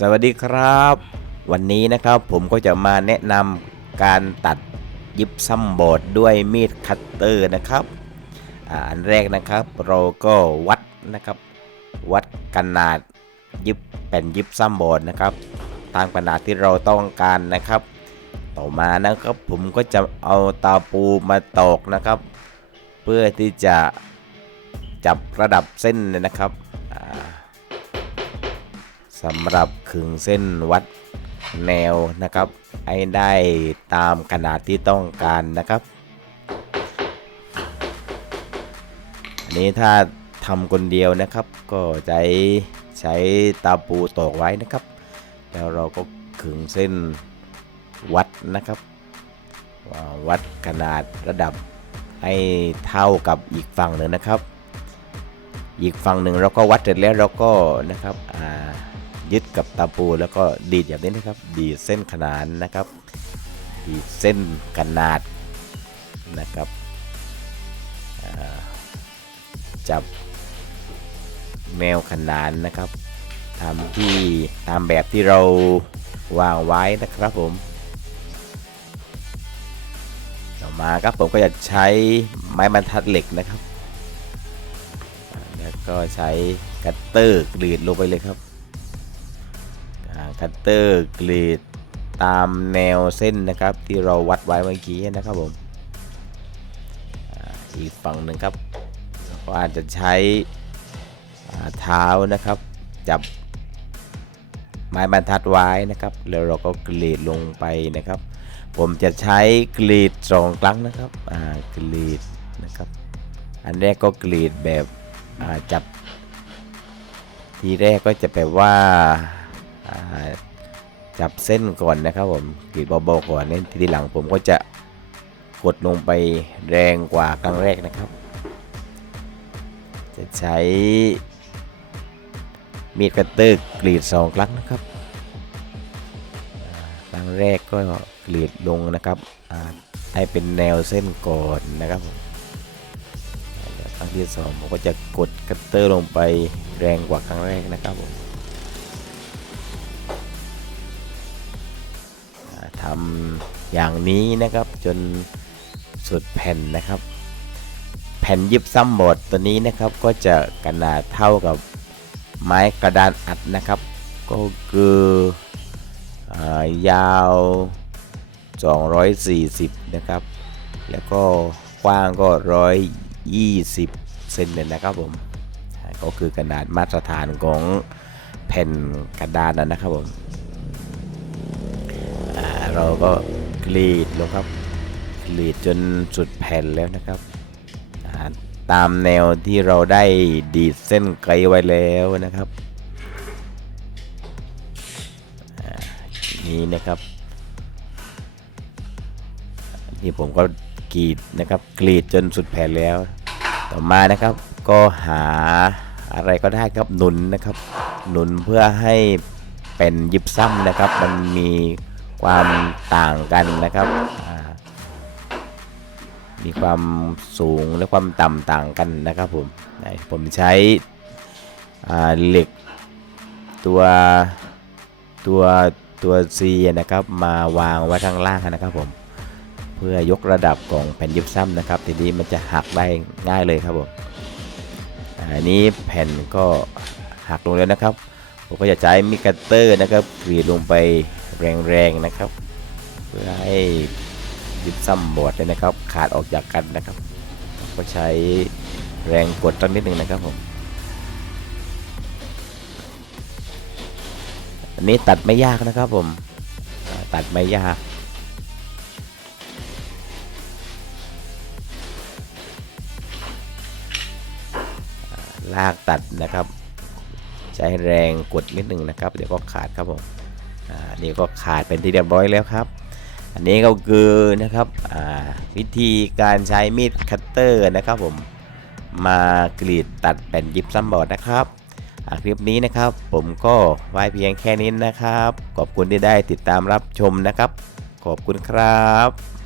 สวัสดีครับ วันนี้นะครับผมก็จะมาแนะนำการตัดยิบซัมบอร์ดด้วยมีดคัตเตอร์นะครับอ,อันแรกนะครับเราก็วัดนะครับ วัดขนาดยิบแผ่นยิบซัมบอร์ดนะครับ ตามขนาดที่เราต้องการนะครับ ต่อมานะครับผมก็จะเอาตาปูมาตอกนะครับ เพื่อที่จะจับระดับเส้นนะครับ สำหรับขึงเส้นวัดแนวนะครับ ให้ได้ตามขนาดที่ต้องการนะครับ อันนี้ถ้าทำคนเดียวนะครับก็ใช้ใช้ตาปูตอกไว้นะครับ แล้วเราก็ขึงเส้นวัดนะครับ วัดขนาดระดับให้เท่ากับอีกฝั่งหนึ่งนะครับ อีกฝั่งหนึ่งเราก็วัดเสร็จแล้วเราก็นะครับอ่า ยึดกับตาปูแล้วก็ดีดแบบนี้นะครับ ดีดเส้นขนานนะครับ ดีดเส้นขนาดนะครับจับแนวขนานนะครับทำที่ตามแบบที่เราวางไว้นะครับผมต่อมาครับผมก็จะใช้ไม้บรรทัดเหล็กนะครับ แล้วก็ใช้คัตเตอร์กรีดลงไปเลยครับ คัตเตอร์กรีดตามแนวเส้นนะครับ ที่เราวัดไว้เมื่อกี้นะครับผมอีกฝั่งหนึ่งครับก็อาจจะใช้เท้านะครับ จับไม้บรรทัดไว้นะครับ แล้วเราก็กรีดลงไปนะครับ ผมจะใช้กรีดสองครั้งนะครับกรีดนะครับ อันแรกก็กรีดแบบจับทีแรกก็จะแบบว่า จับเส้นก่อนนะครับผมกรีดเบาๆก่อนเนี่ยทีหลังผมก็จะกดลงไปแรงกว่าครั้งแรกนะครับ จะใช้มีดคัตเตอร์กรีดสองครั้งนะครับครั้งแรกก็กรีดลงนะครับอ่าให้เป็นแนวเส้นก่อนนะครับผมครั้งที่สองผมก็จะกดคัตเตอร์ลงไปแรงกว่าครั้งแรกนะครับผมำอย่างนี้นะครับจนสุดแผ่นนะครับ แผ่นยิบซ้ำบอร์ดตัวนี้นะครับก็จะขนาดเท่ากับไม้กระดานอัดนะครับ ก็คืออยาว 240 นะครับ แล้วก็กว้างก็ 120 เซนเลยนะครับผม ก็คือขนาดมาตรฐานของแผ่นกระดานนะนะครับผม เราก็กรีดลงครับกรีดจนสุดแผ่นแล้วนะครับ ตามแนวที่เราได้ดีดเส้นไกลไว้แล้วนะครับนี้นะครับนี่ผมก็กรีดนะครับกรีดจนสุดแผ่นแล้ว ต่อมานะครับก็หาอะไรก็ได้ครับหนุนนะครับ หนุนเพื่อให้เป็นยิบซ้ำนะครับ มันมี ความต่างกันนะครับ มีความสูงและความต่ำต่างกันนะครับผมผมใช้เหล็กตัวตัวตัว C นะครับมาวางไว้ข้างล่างนะครับผมเพื่อยกระดับของแผ่นยิบซ้ำนะครับ ทีนี้มันจะหักได้ง่ายเลยครับผมอันนี้แผ่นก็หักลงแล้วนะครับ ผมก็จะใช้มิกเตอร์นะครับกรีดลงไป แรงๆนะครับ เพื่อให้ยิบซ้ำบอร์ดเลยนะครับ ขาดออกจากกันนะครับ ก็ใช้แรงกดตั้งนิดหนึ่งนะครับผมอันนี้ตัดไม่ยากนะครับผมตัดไม่ยากลากตัดนะครับ ใช้แรงกดนิดนึงนะครับ เดี๋ยวก็ขาดครับผม อ่านี่ก็ขาดเป็นที่เรียบร้อยแล้วครับ อันนี้ก็คือนะครับวิธีการใช้มีดคัตเตอร์นะครับผมมากรีดตัดแผ่นยิบซัมบอร์ดนะครับคลิปนี้นะครับ ผมก็ไว้เพียงแค่นี้นะครับ ขอบคุณที่ได้ติดตามรับชมนะครับ ขอบคุณครับ